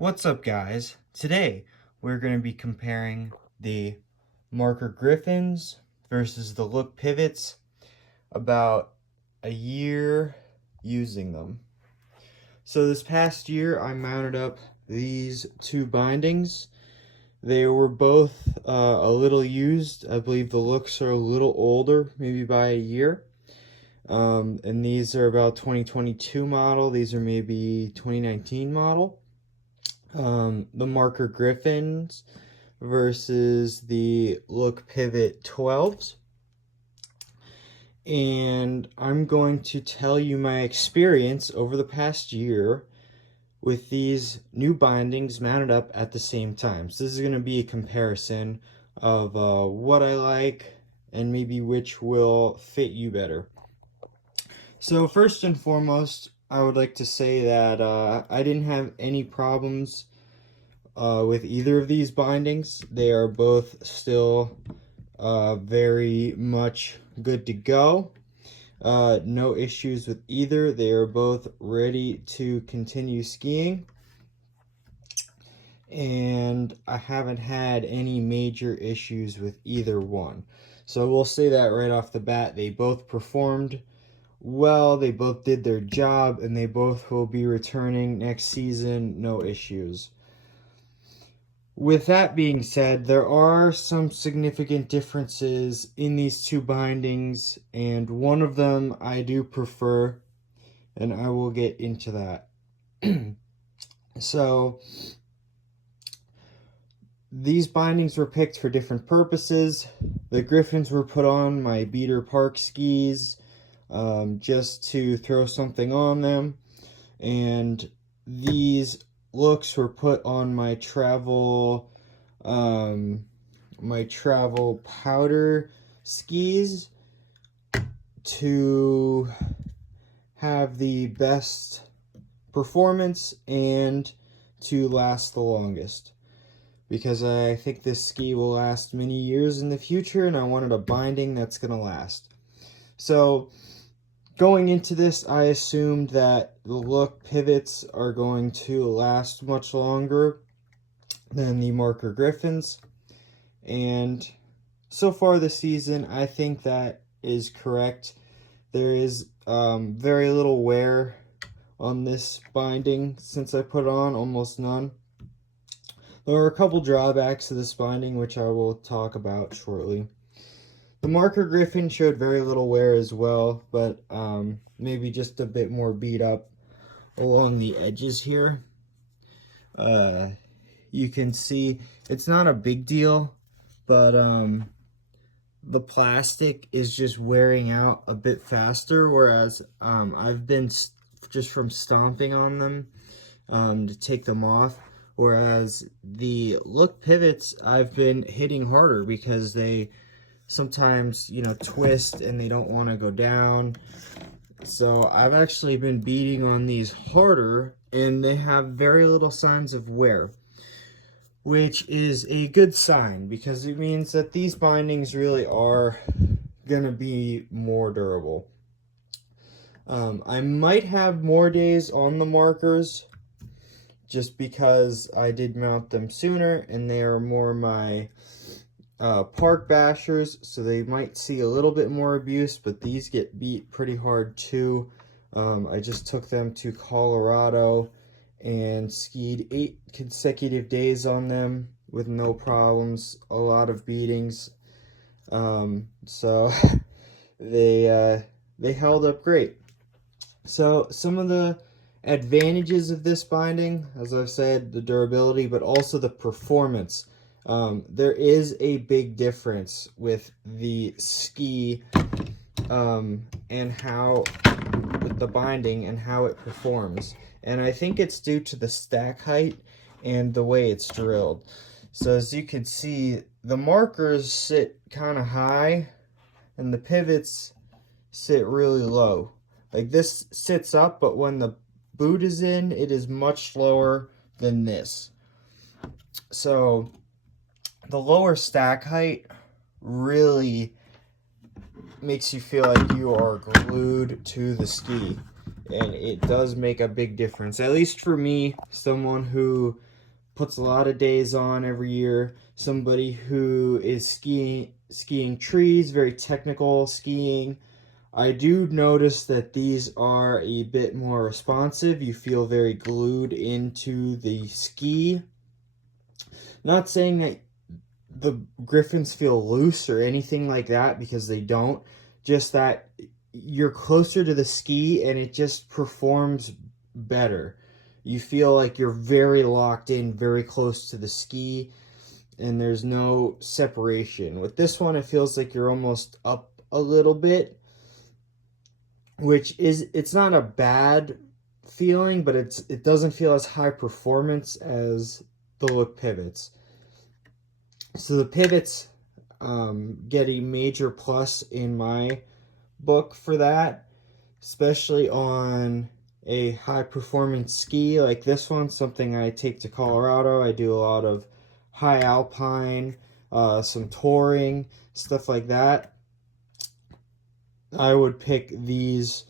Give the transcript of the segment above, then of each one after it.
What's up, guys? Today we're going to be comparing the marker Griffins versus the look pivots. About a year using them. So this past year I mounted up these two bindings. They were both a little used. I believe the looks are a little older, maybe by a year. And these are about 2022 model. These are maybe 2019 model. The marker Griffins versus the look pivot 12s. And I'm going to tell you my experience over the past year with these new bindings mounted up at the same time. So this is going to be a comparison of what I like and maybe which will fit you better. So first and foremost, I would like to say that I didn't have any problems with either of these bindings. They are both still very much good to go. No issues with either. They are both ready to continue skiing. And I haven't had any major issues with either one. So we'll say that right off the bat. They both performed well, they both did their job, and they both will be returning next season, no issues. With that being said, there are some significant differences in these two bindings, and one of them I do prefer, and I will get into that. So, these bindings were picked for different purposes. The Griffons were put on my beater park skis, just to throw something on them, and these looks were put on my travel powder skis to have the best performance and to last the longest, because I think this ski will last many years in the future, and I wanted a binding that's gonna last. So going into this, I assumed that the look pivots are going to last much longer than the marker Griffons. And so far this season, I think that is correct. There is very little wear on this binding since I put it on, almost none. There are a couple drawbacks to this binding, which I will talk about shortly. The marker Griffon showed very little wear as well, but maybe just a bit more beat up along the edges here. You can see it's not a big deal, but the plastic is just wearing out a bit faster, whereas I've been just from stomping on them to take them off, whereas the look pivots I've been hitting harder because they sometimes, twist and they don't want to go down. So I've actually been beating on these harder, and they have very little signs of wear, which is a good sign because it means that these bindings really are going to be more durable. I might have more days on the markers just because I did mount them sooner, and they are more my park bashers, so they might see a little bit more abuse, but these get beat pretty hard too. I just took them to Colorado and skied 8 consecutive days on them with no problems, a lot of beatings. So they held up great. So some of the advantages of this binding, as I've said, the durability, but also the performance. There is a big difference with the ski and how, with the binding and how it performs. And I think it's due to the stack height and the way it's drilled. So as you can see, the markers sit kind of high and the pivots sit really low. Like this sits up, but when the boot is in, it is much lower than this. So the lower stack height really makes you feel like you are glued to the ski, and it does make a big difference, at least for me, someone who puts a lot of days on every year. Somebody who is skiing trees, very technical skiing. I do notice that these are a bit more responsive. You feel very glued into the ski. Not saying that the Griffons feel loose or anything like that, because they don't. Just that you're closer to the ski and it just performs better. You feel like you're very locked in, very close to the ski, and there's no separation. With this one, it feels like you're almost up a little bit, which is, it's not a bad feeling, but it doesn't feel as high performance as the Look pivots. So the pivots get a major plus in my book for that, especially on a high performance ski like this one, something I take to Colorado. I do a lot of high alpine, some touring, stuff like that. I would pick these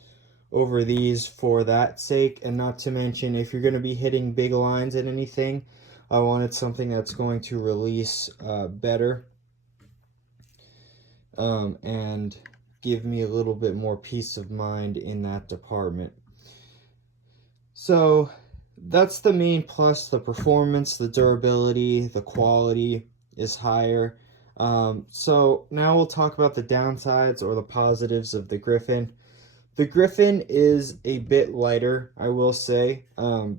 over these for that sake, and not to mention, if you're going to be hitting big lines at anything, I wanted something that's going to release better and give me a little bit more peace of mind in that department. So that's the main plus. The performance, the durability, the quality is higher. So now we'll talk about the downsides or the positives of the Griffon. The Griffon is a bit lighter, I will say.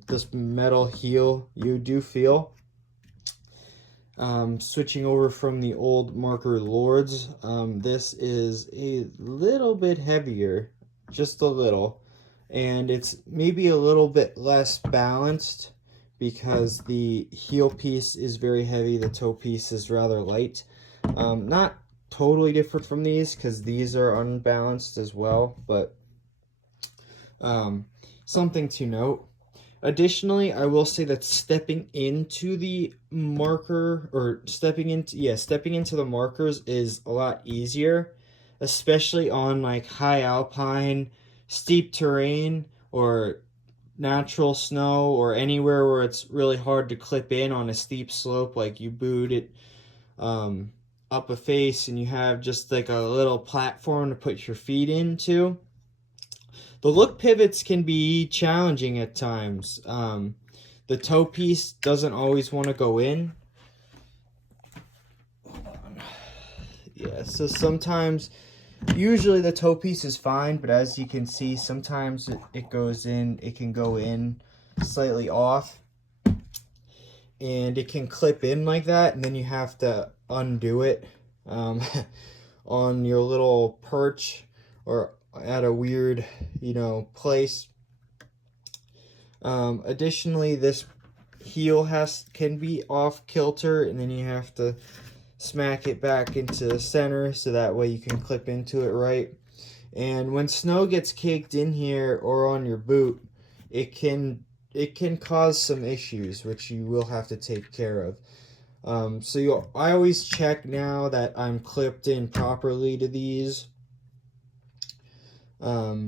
This metal heel you do feel. Switching over from the old Marker Lords, this is a little bit heavier, just a little. And it's maybe a little bit less balanced because the heel piece is very heavy, the toe piece is rather light. Not totally different from these, because these are unbalanced as well, but something to note. Additionally, I will say that stepping into the marker, or stepping into the markers is a lot easier, especially on like high alpine, steep terrain, or natural snow, or anywhere where it's really hard to clip in on a steep slope, like you boot it up a face and you have just like a little platform to put your feet into. The Look pivots can be challenging at times. The toe piece doesn't always want to go in. Yeah, so sometimes, usually the toe piece is fine, but as you can see, sometimes it goes in, it can go in slightly off, and it can clip in like that, and then you have to undo it on your little perch or at a weird, place. Additionally, this heel can be off kilter, and then you have to smack it back into the center so that way you can clip into it right. And when snow gets caked in here or on your boot, it can cause some issues, which you will have to take care of. I always check now that I'm clipped in properly to these,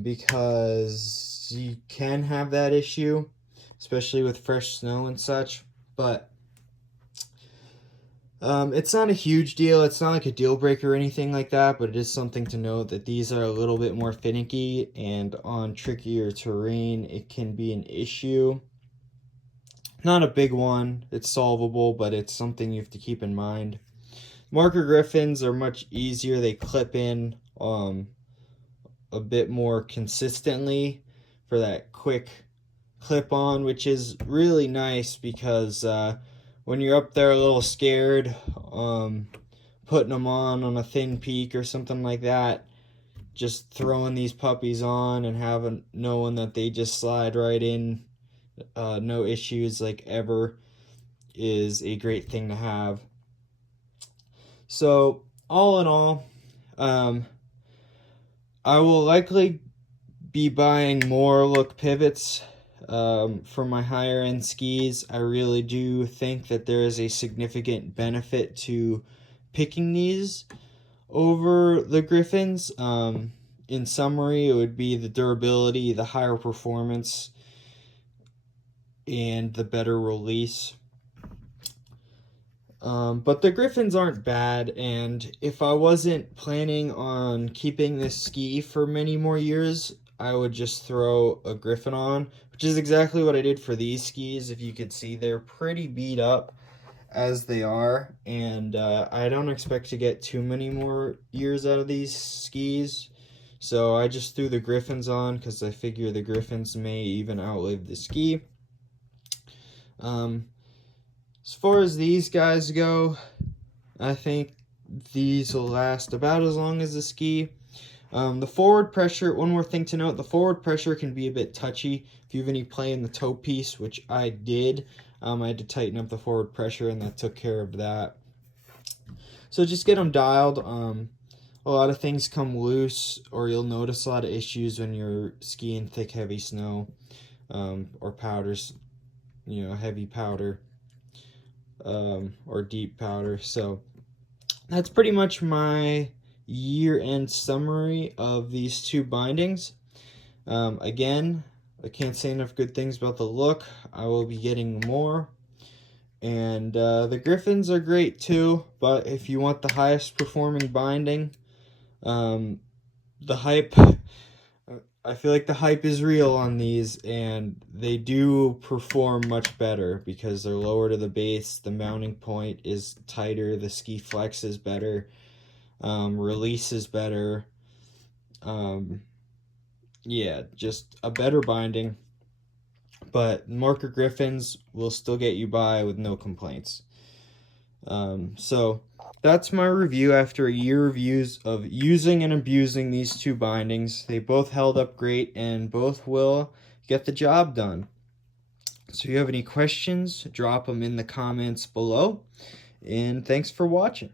because you can have that issue, especially with fresh snow and such. But it's not a huge deal. It's not like a deal breaker or anything like that, but it is something to note that these are a little bit more finicky, and on trickier terrain, it can be an issue. Not a big one. It's solvable, but it's something you have to keep in mind. Marker Griffons are much easier. They clip in a bit more consistently for that quick clip on, which is really nice because when you're up there a little scared, putting them on a thin peak or something like that, just throwing these puppies on and knowing that they just slide right in, no issues like ever, is a great thing to have. So all in all, I will likely be buying more Look pivots for my higher end skis. I really do think that there is a significant benefit to picking these over the Griffons. In summary, it would be the durability, the higher performance, and the better release. But the Griffons aren't bad, and if I wasn't planning on keeping this ski for many more years, I would just throw a Griffon on, which is exactly what I did for these skis. If you could see, they're pretty beat up as they are, and I don't expect to get too many more years out of these skis. So I just threw the Griffons on because I figure the Griffons may even outlive the ski. As far as these guys go, I think these will last about as long as the ski. The forward pressure, one more thing to note, the forward pressure can be a bit touchy. If you have any play in the toe piece, which I did, I had to tighten up the forward pressure, and that took care of that. So just get them dialed. A lot of things come loose, or you'll notice a lot of issues when you're skiing thick, heavy snow, or powders, heavy powder, or deep powder. So that's pretty much my year-end summary of these two bindings. Again, I can't say enough good things about the look. I will be getting more. And the Griffons are great too, but if you want the highest performing binding, the hype, I feel like the hype is real on these, and they do perform much better because they're lower to the base, the mounting point is tighter, the ski flex is better, release is better, yeah, just a better binding. But marker Griffons will still get you by with no complaints. So that's my review after a year of using and abusing these two bindings. They both held up great, and both will get the job done. So if you have any questions, drop them in the comments below. And thanks for watching.